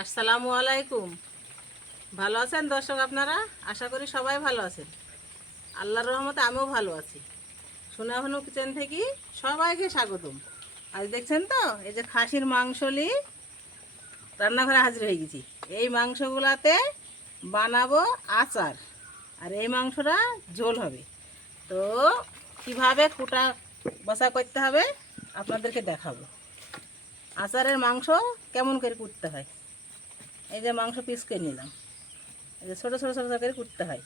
আসসালামু আলাইকুম। ভালো আছেন দর্শক? আপনারা আশা করি সবাই ভালো আছেন। আল্লাহর রহমতে আমিও ভালো আছি। সোনাভানু কিচেন থেকে সবাইকে স্বাগতম। আজ দেখছেন তো এই যে খাসির মাংসলি রান্নাঘরে হাজির হয়ে গেছি। এই মাংসগুলাতে বানাবো আচার, আর এই মাংসটা ঝোল হবে। তো কিভাবে কুটা বসা করতে হবে আপনাদেরকে দেখাবো। আচারের মাংস কেমন করে কুটতে হয়, এই যে মাংস পিস করে নিলাম। এই যে ছোটো ছোটো ছোটো ছোটো করে কুটতে হয়,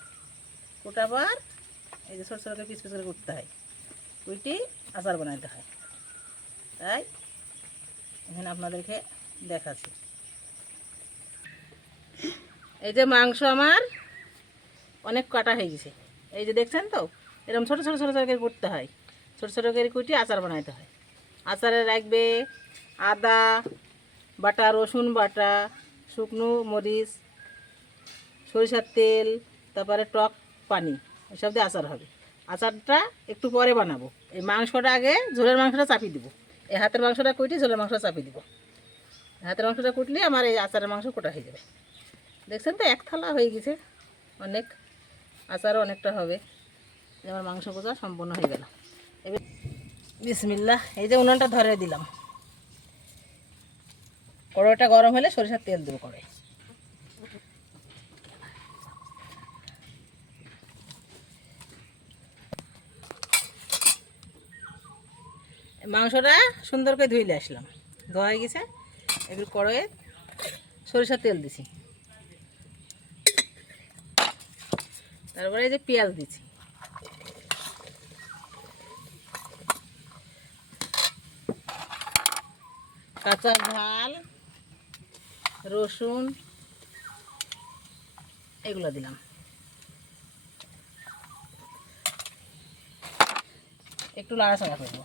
কুটাবার এই যে ছোটো ছোটো করে পিস পিস করে কুটতে হয়, কুটি আচার বানাইতে হয়। তাই এখানে আপনাদেরকে দেখাচ্ছি। এই যে মাংস আমার অনেক কাটা হয়ে গেছে, এই যে দেখছেন তো, এরকম ছোটো ছোটো ছোটো ছোটো করে কুটতে হয়, ছোটো ছোটো করে কুটি আচার বানাইতে হয়। আচারে রাখবে আদা বাটা, রসুন বাটা, শুকনো মরিচ, সরিষার তেল, তারপরে টক পানি, এসব দিয়ে আচার হবে। আচারটা একটু পরে বানাবো। এই মাংসটা আগে ঝোলের মাংসটা চাপিয়ে দিব। এই হাতের মাংসটা কুটি ঝোলের মাংসটা চাপিয়ে দিব। হাতের মাংসটা কুটলে আমার এই আচারের মাংস কোটা হয়ে যাবে। দেখছেন তো এক থালা হয়ে গেছে, অনেক আচারও অনেকটা হবে। আমার মাংস কোচা সম্পূর্ণ হয়ে গেল। এবার বিসমিল্লাহ, এই যে উনানটা ধরে দিলাম। কড়াইটা গরম হলে সরিষার তেল দেবো কড়াই। মাংসটা সুন্দর করে ধুইলে আসলাম, ধোয়া হয়ে গেছে। এবার কড়াইয়ে সরিষার তেল দিছি, তারপরে এই যে পেঁয়াজ দিছি, কাঁচা ঝাল, রসুন, এগুলো দিলাম। একটু নাড়াচাড়া করবো,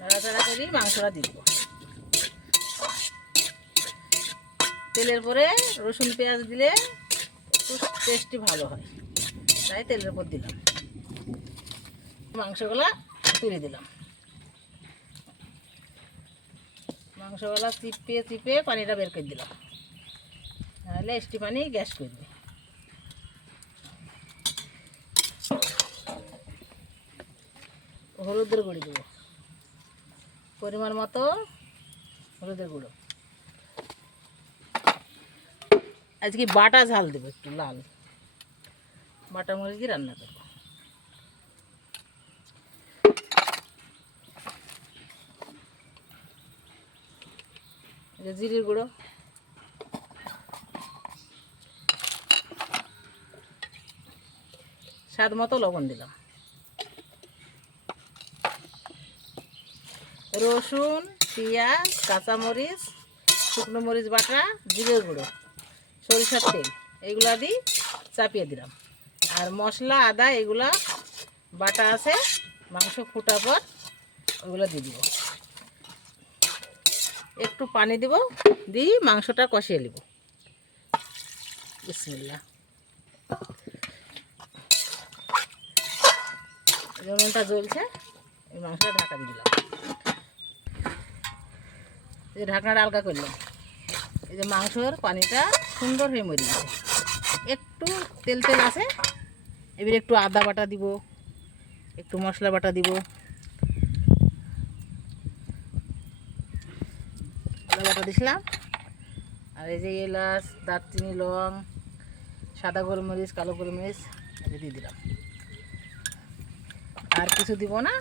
নাড়াচাড়া করি মাংসটা দিব। তেলের পরে রসুন পেঁয়াজ দিলে একটু টেস্টি ভালো হয়, তাই তেলের উপর দিলাম। মাংসগুলা তুলে দিলাম। মাংসগুলা চিপে চিপে পানিটা বের করে দিলাম, নাহলে এসটি পানি গ্যাস করবে। হলুদের গুঁড়ি দেবো, পরিমাণ মতো হলুদের গুঁড়ো। আজকে বাটা ঝাল দেবো, একটু লাল বাটা মুরগি রান্না করবো। জিরির গুঁড়ো, স্বাদ মতো লবণ দিলাম, রসুন পেঁয়াজ কাঁচামরিচ শুকনো মরিচ বাটা, জিরের গুঁড়ো, সরিষার তেল, এইগুলা দিই চাপিয়ে দিলাম। আর মশলা আদা এগুলা বাটা আছে, মাংস ফুটার পর ওগুলো দিয়ে দিব। একটু পানি দিব, দিয়ে মাংসটা কষিয়ে নেব। বিসমিল্লাহ, যেমনটা জ্বলছে এই মাংসটা ঢাকা দিয়ে দিলাম। এই যে ঢাকনাটা আলগা করলাম, এই যে মাংসর পানিটা সুন্দর হয়ে মরে গেছে, একটু তেল তেল আছে। এবার একটু আদা বাটা দিব, একটু মশলা বাটা দিব। আদা বাটা দিছিলাম, আর এই যে এলাচ দারচিনি লং সাদা গোলমরিচ কালো গোলমরিচ এটা দিয়ে দিলাম। আর কিছু দিব না,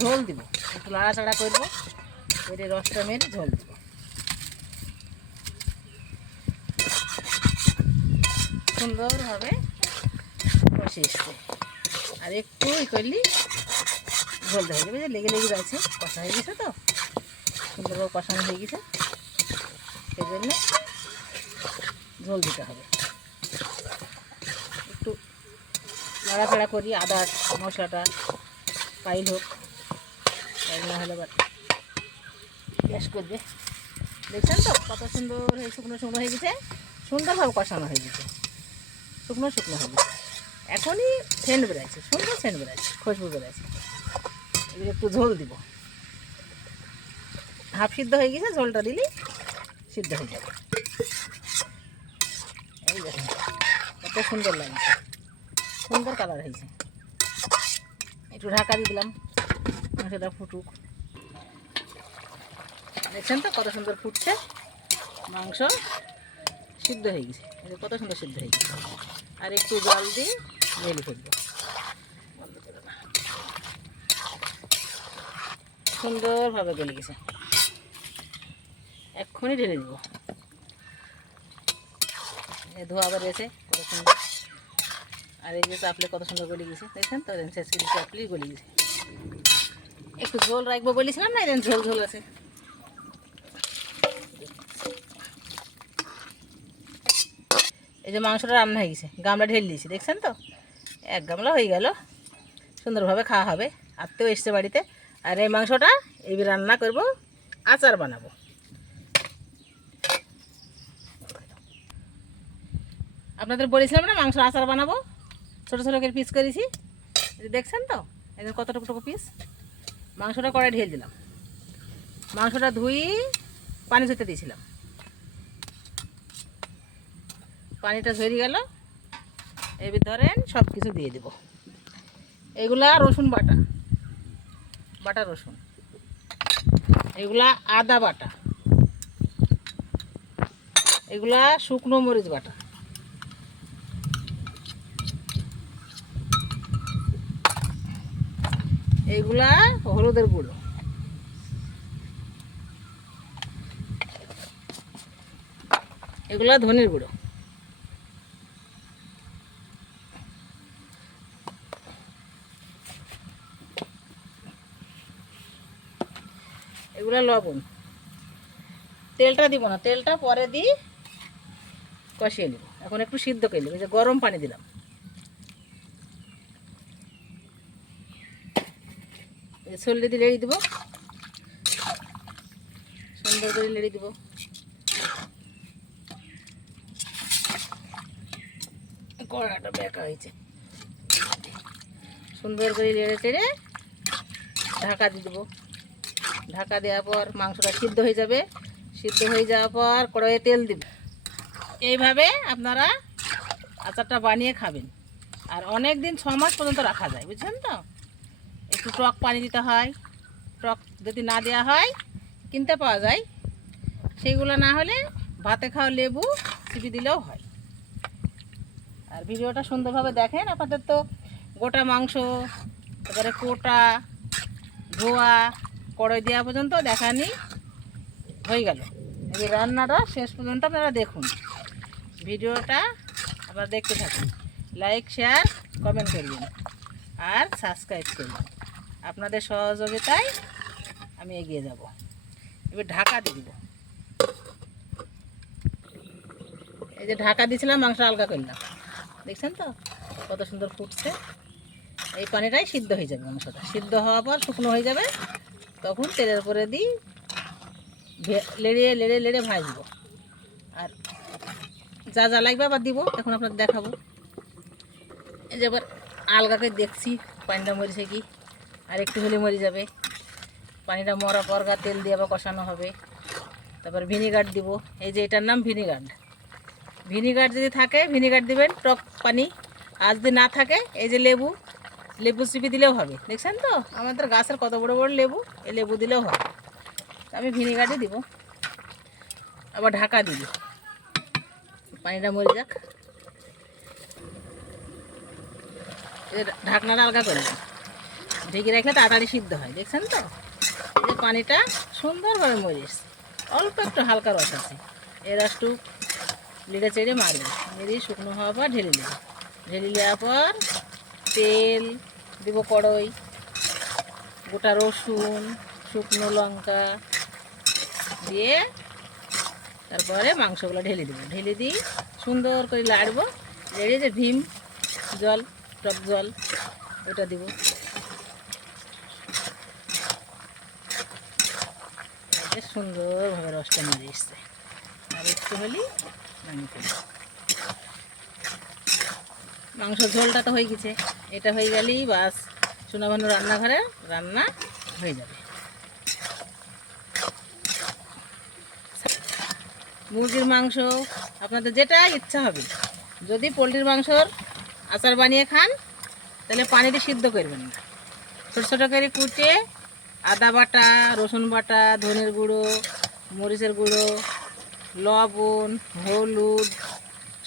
ঝোল দিব, একটু লাড়াচাড়া করবো, করে রসটা মেরে ঝোল দিব। সুন্দরভাবে কষে এসছে, আর একটু করলি ঝোল হয়ে যাবে। যে লেগে লেগে যাচ্ছে, কষা হয়ে গেছে তো, সুন্দরভাবে কষানো হয়ে গেছে, সেই জন্য ঝোল দিতে হবে। একটু নাড়াচাড়া করি, আদা মশলাটা পাইল হোক, পাইল না হলে আবার গ্যাস করবে। দেখছেন তো কত সুন্দর হয়ে শুকনো শুকনো হয়ে গেছে, সুন্দরভাবে কষানো হয়ে গেছে, শুকনো শুকনো হয়ে গেছে। এখনই সেন্ট বেড়াচ্ছে, সুন্দর সেন্ট বেড়াচ্ছে, খুশবু বেড়াচ্ছে। এবার একটু ঝোল দিব, হাফ সিদ্ধ হয়ে গেছে, ঝোলটা দিলে সিদ্ধ হয়ে যাবে। এই দেখুন কত সুন্দর লাগছে, সুন্দর কালার হয়েছে। একটু ঢাকা দিয়ে দিলাম, মাংসটা ফুটুক। দেখছেন তো কত সুন্দর ফুটছে, মাংস সিদ্ধ হয়ে গেছে, কত সুন্দর সিদ্ধ হয়ে গেছে। আর একটু জল দিয়ে ঢেলে ফেলবো, সুন্দরভাবে গলে গেছে। এক্ষুনি ঢেলে দিব। ধোয়া আবার রয়েছে কত সুন্দর। আর এই যে চাপলে কত সুন্দর গলে গেছে, দেখছেন তো শেষ করে চাপলেই গলে গেছে। একটু ঝোল রাখবো বলেছিলাম না, এদিন ঝোল ঝোল আছে। এই যে মাংসটা রান্না হয়ে গেছে, গামলা ঢেলে দিয়েছি, দেখছেন তো এক গামলা হয়ে গেল। সুন্দরভাবে খাওয়া হবে, আত্মীয় এসছে বাড়িতে। আর এই মাংসটা এই রান্না করব, আচার বানাবো। আপনাদের বলেছিলাম না মাংস আচার বানাবো, ছোটো ছোটো করে পিস করেছি। দেখছেন তো এই কত টুকু পিস। মাংসটা কড়াই ঢেলে দিলাম, মাংসটা ধুই পানি ঝরতে দিয়েছিলাম, পানিটা ঝরে গেল। এবার ধরেন সব কিছু দিয়ে দেব। এগুলা রসুন বাটা, বাটা রসুন, এগুলা আদা বাটা, এগুলা শুকনো মরিচ বাটা, এইগুলা হলুদের গুঁড়ো, এগুলা ধনের গুঁড়ো, এগুলা লবণ। তেলটা দিব না, তেলটা পরে দিই, কষিয়ে নেব। এখন একটু সিদ্ধ করে নেব। এই যে গরম পানি দিলাম, সল্লি দিয়ে লেড়ে দিব, সুন্দর করে লেড়ে দিব। কড়াটা বেঁকা হয়েছে, সুন্দর করে লেড়ে চেড়ে ঢাকা দিয়ে দেবো। ঢাকা দেওয়ার পর মাংসটা সিদ্ধ হয়ে যাবে। সিদ্ধ হয়ে যাওয়ার পর কড়াইয়ে তেল দিব। এইভাবে আপনারা আচারটা বানিয়ে খাবেন, আর অনেক দিন 6 মাস পর্যন্ত রাখা যায়, বুঝছেন তো। একটু টক পানি দিতে হয়, টক যদি না দেওয়া হয় কিনতে পাওয়া যায়, সেইগুলো না হলে ভাতে খাওয়া লেবু চিপি দিলেও হয়। আর ভিডিওটা সুন্দরভাবে দেখেন। আপনাদের তো গোটা মাংস, তারপরে কোটা, ধোয়া, কড়াই দেওয়া পর্যন্ত দেখানি হয়ে গেল। এই রান্নাটা শেষ পর্যন্ত আপনারা দেখুন, ভিডিওটা আপনারা দেখতে থাকুন। লাইক, শেয়ার, কমেন্ট করবেন আর সাবস্ক্রাইব করবেন। আপনাদের সহযোগিতায় আমি এগিয়ে যাব। এবার ঢাকা দিয়ে দিব। এই যে ঢাকা দিয়েছিলাম, মাংস আলগা করলাম, দেখছেন তো কত সুন্দর ফুটছে। এই পানিটাই সিদ্ধ হয়ে যাবে, মাংসটা সিদ্ধ হওয়ার পর শুকনো হয়ে যাবে, তখন তেলের উপরে দিই লেড়ে লেড়ে লেড়ে ভাজবো। আর যা যা লাগবে আবার দিব, এখন আপনাদের দেখাবো। এই যে এবার আলগা করে দেখছি পানিটা মরেছে কি, আর একটু হলে মরে যাবে। পানিটা মরা পর তেল দিয়ে আবার কষানো হবে। তারপর ভিনিগার দিব, এই যে এটার নাম ভিনিগার। ভিনিগার যদি থাকে ভিনিগার দিবেন, টক পানি। আর যদি না থাকে এই যে লেবু, লেবু চিপি দিলেও হবে। দেখছেন তো আমাদের গাছের কত বড় বড় লেবু, এই লেবু দিলেও হবে। আমি ভিনিগারই দিব, আবার ঢাকা দিব, পানিটা মরে যাক। ঢাকনাটা আলগা করে ঢেকে রাখলে তাড়াতাড়ি সিদ্ধ হয়। দেখছেন তো এই পানিটা সুন্দরভাবে মরে এসছে, অল্প একটু হালকা রস আছে। এই রসটু লেড়ে চেড়ে মারবে, মেরে শুকনো হওয়ার পর ঢেলে নেবে। ঢেলে নেওয়ার পর তেল দেবো কড়াই, গোটা রসুন, শুকনো লঙ্কা দিয়ে তারপরে মাংসগুলো ঢেলে দেবো। ঢেলে দিই সুন্দর করে লাড়বো। লেড়ে যে ভীম জল, টক জল, ওটা দিব। সুন্দরভাবে রসটা নিয়ে এসছে, আর একটু হলেই নামিয়ে ফেলব। মাংসর ঝোলটা তো হয়ে গেছে, এটা হয়ে গেলেই বাস সোনাবানু রান্নাঘরে রান্না হয়ে যাবে। মুরগির মাংস, আপনাদের যেটা ইচ্ছা হবে। যদি পোলট্রির মাংসর আচার বানিয়ে খান তাহলে পানিতে সিদ্ধ করবেন না, ছোটো ছোটো করে কুটে আদা বাটা, রসুন বাটা, ধনের গুঁড়ো, মরিচের গুঁড়ো, লবণ, হলুদ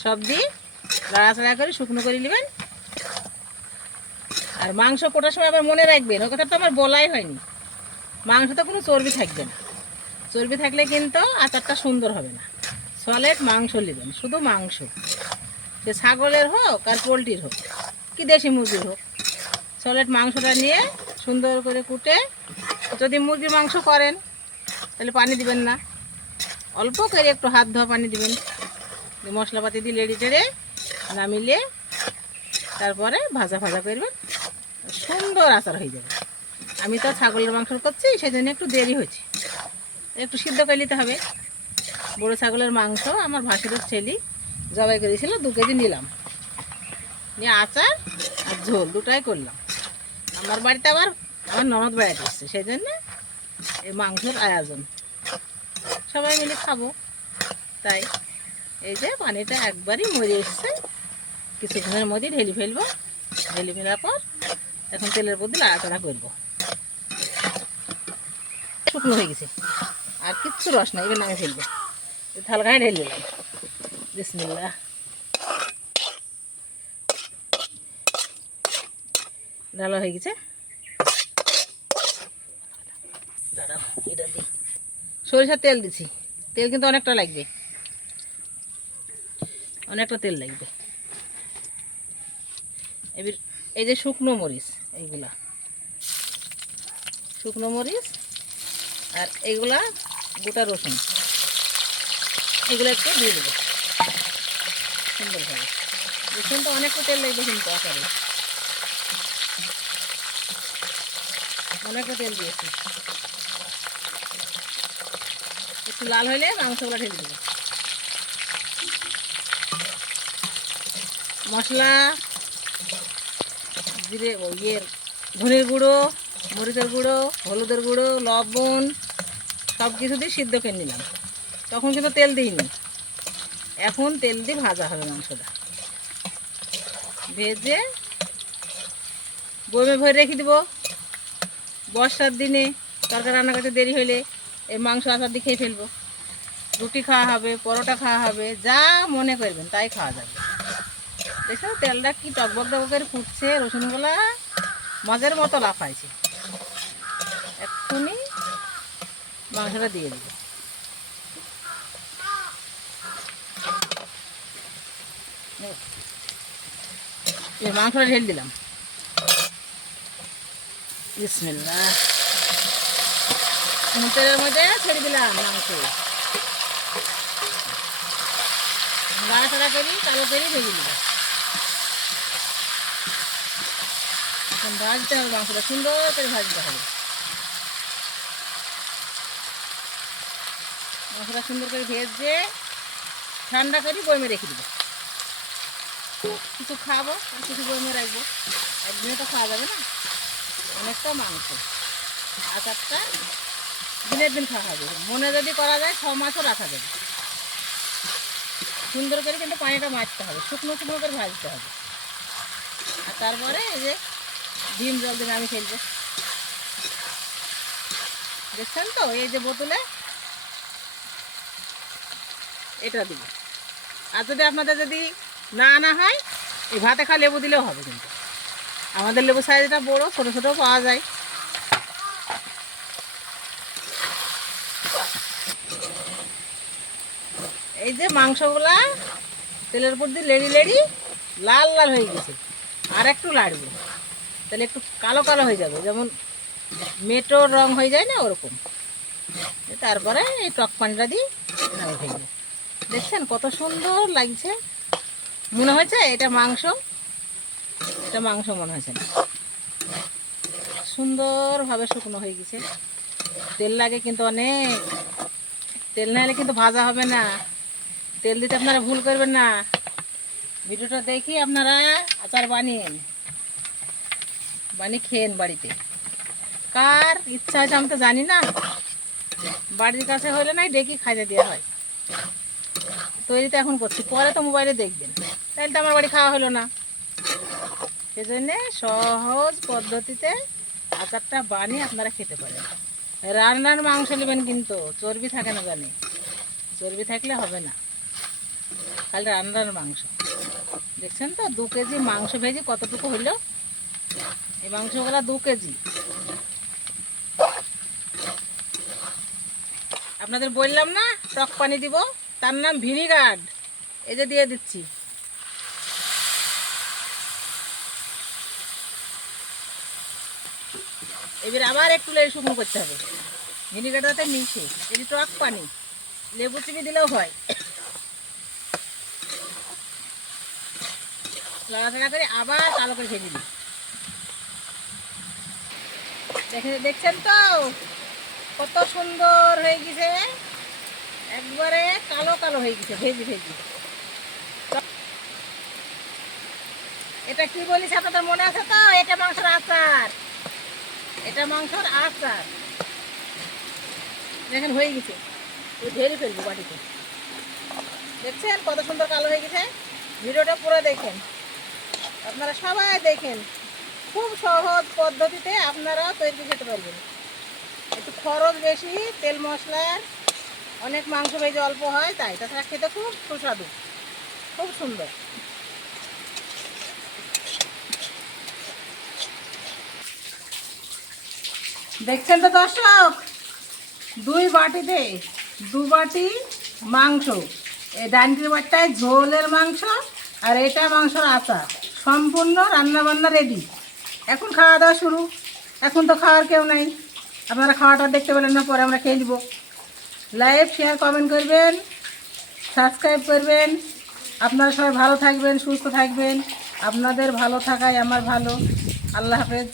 সব দিয়ে লাড়াচাড়া করে শুকনো করে নেবেন। আর মাংস কোটার সময় আবার মনে রাখবেন, ও কথা তো আমার বলাই হয়নি, মাংসতে কোনো চর্বি থাকবে না। চর্বি থাকলে কিন্তু আচারটা সুন্দর হবে না। সলিড মাংস নেবেন, শুধু মাংস, সে ছাগলের হোক আর পোলট্রির হোক কি দেশি মুরগির হোক, সলিড মাংসটা নিয়ে সুন্দর করে কুটে, যদি মুরগির মাংস করেন তাহলে পানি দিবেন না, অল্প করে একটু হাত ধোয়া পানি দিবেন, মশলাপাতি দিয়ে লেড়ি টেড়ে নামিলে তারপরে ভাজা ভাজা করবেন, সুন্দর আচার হয়ে যাবে। আমি তো ছাগলের মাংস করছি, সেই জন্য একটু দেরি হয়েছে, একটু সিদ্ধ করে নিতে হবে। বড়ো ছাগলের মাংস আমার ভাসুরের ছেলে জবাই করেছিল, 2 কেজি নিলাম, নিয়ে আচার আর ঝোল দুটাই করলাম। আমার বাড়িতে আবার আমার ননদ বেড়াতে এসছে, সেই জন্য এই মাংসের আয়োজন, সবাই মিলে খাবো। তাই এই যে পানিটা একবারই মরে এসছে, কিছুক্ষণের মধ্যে ঢেলে ফেলবো, ঢেলে ফেলার পর এখন তেলের মধ্যে লাড়াচাড়া করবো। শুকনো হয়ে গেছে, আর কিচ্ছু রস নাই, এবার নামে ফেলবো, থালগায় ঢেলে দিলাম। বিসমিল্লাহ। ডালা হয়ে গেছে, দাঁড়াও এটা দিই। সরিষার তেল দিছি, তেল কিন্তু অনেকটা লাগবে, অনেকটা তেল লাগবে। এবার এই যে শুকনো মরিচ, এইগুলা শুকনো মরিচ আর এইগুলা গোটা রসুন, এগুলো একটু দিয়ে দেবো সুন্দরভাবে। রসুন তো অনেকটা তেল লাগবে কিন্তু আচারে, অনেকটা তেল দিয়েছি। একটু লাল হইলে মাংসগুলো ঢেলে দেবো। মশলা জিরে ধনের গুঁড়ো, মরিচের গুঁড়ো, হলুদের গুঁড়ো, লবণ সব কিছু দিয়ে সিদ্ধ করে নিলাম। তখন কিন্তু তেল দিইনি, এখন তেল দিয়ে ভাজা হবে মাংসটা। ভেজে বয়মে ভরে রেখে দেবো। বর্ষার দিনে তরকারি রান্না করতে দেরি হইলে এই মাংস আচার দিয়ে খেয়ে ফেলবো। রুটি খাওয়া হবে, পরোটা খাওয়া হবে, যা মনে করবেন তাই খাওয়া যাবে। দেখো তেলটা কি টকবক টক করে ফুটছে, রসুনগুলা মজার মতো লাফাইছে। এক্ষুনি মাংসটা দিয়ে দেবো। মাংসটা ঢেলে দিলাম। বিসমিল্লাহ। তেলের মধ্যে ছেড়ে দিলাম মাংস, নাড়াচাড়া করি, কালো করি ভেজে দিলাম। এখন ভাজতে হবে, মাংসটা সুন্দর করে ভাজতে হবে। মাংসটা সুন্দর করে ভেজে ঠান্ডা করি বয়মে রেখে দেবো। কিছু খাবো আর কিছু বয়মে রাখবো, একদিনে তো খাওয়া যাবে না। অনেকটা মাংস, আচারটা দিনের দিন খাওয়া যাবে, মনে যদি করা যায় 6 মাসও রাখা যাবে। সুন্দর করে কিন্তু পানিটা মারতে হবে, শুকনো শুকনো করে ভাজতে হবে। আর তারপরে এই যে ডিম জল দিয়ে আমি ফেলবো, দেখছেন তো, এই যে বোতলে এটা দিব। আর যদি আপনাদের যদি না আনা হয়, এই ভাতে খাওয়া লেবু দিলেও হবে, কিন্তু আমাদের লেবু সাইজটা বড়ো, ছোটো ছোটো পাওয়া যায়। এই যে মাংসগুলা তেলের উপর দিয়ে লেড়ি লেড়ি লাল লাল হয়ে গেছে, আর একটু লাড়বে, তাহলে একটু কালো কালো হয়ে যাবে, যেমন মেটোর রং হয়ে যায় না ওরকম। তারপরে এই টক পানিটা দিয়ে নামিয়ে ফেলবো। দেখছেন কত সুন্দর লাগছে, মনে হয়েছে এটা মাংস, এটা মাংস মনে হয়েছে না, সুন্দরভাবে শুকনো হয়ে গেছে। তেল লাগে কিন্তু অনেক, তেল না হলে কিন্তু ভাজা হবে না। তেল দিতে আপনারা ভুল করবেন না। ভিডিওটা দেখি আপনারা আচার বানিয়ে খেয়েন বাড়িতে। কার ইচ্ছা হয়েছে আমি তো জানি না, বাড়ির কাছে হলে নাই ডেকে খাইতে দেওয়া হয়। তৈরিটা এখন করছি, পরে তো মোবাইলে দেখবেন, তাহলে তো আমার বাড়ি খাওয়া হলো না। সেজন্যে সহজ পদ্ধতিতে আচারটা বানিয়ে আপনারা খেতে পারেন। রান্নার মাংস নেবেন, কিন্তু চর্বি থাকে না জানি, চর্বি থাকলে হবে না, খালি রান্নার মাংস। দেখছেন তো 2 কেজি মাংস ভেজি কতটুকু হইলো, এই মাংসগুলো 2 কেজি। আপনাদের বললাম না টক পানি দিব, তার নাম ভিনিগার, এই যে দিয়ে দিচ্ছি। এবার আবার একটু লেবু শুকনো করতে হবে, ভিনিগারটাতে মিশে। এই টক পানি, লেবু চিপি দিলেও হয়। লাড়াচাড়া করে আবার কালো করে ভেজে দিই। দেখছেন তো কত সুন্দর হয়ে গেছে, একবারে কালো কালো হয়ে গেছে ভেজি ভেজি। এটা কি বলিস আপনাদের মনে আছে তো? এটা মাংসের আচার, এটা মাংসের আচার। দেখেন হয়ে গেছে, ঢেলে ফেলবো বাটিতে। দেখছেন কত সুন্দর কালো হয়ে গেছে। ভিডিওটা পুরো দেখেন, আপনারা সবাই দেখেন, খুব সহজ পদ্ধতিতে আপনারা তৈরি করে খেতে পারবেন। একটু খরচ বেশি, তেল মশলার অনেক, মাংস ভেজে অল্প হয়, তাই তাছাড়া খেতে খুব সুস্বাদু, খুব সুন্দর। দেখছেন তো দর্শক, 2 বাটিতে 2 বাটি মাংস, এই ডানটির বাটটায় ঝোলের মাংস, আর এটা মাংসর আচার, সম্পূর্ণ রান্না বান্না রেডি। এখন খাওয়া দাওয়া শুরু। এখন তো খাওয়ার কেউ নাই, আপনারা খাওয়াটা দেখতে পেলেন না, পরে আমরা খেয়ে নিব। লাইক শেয়ার কমেন্ট করবেন, সাবস্ক্রাইব করবেন। আপনারা সবাই ভালো থাকবেন, সুস্থ থাকবেন। আপনাদের ভালো থাকাই আমার ভালো। আল্লাহ হাফেজ।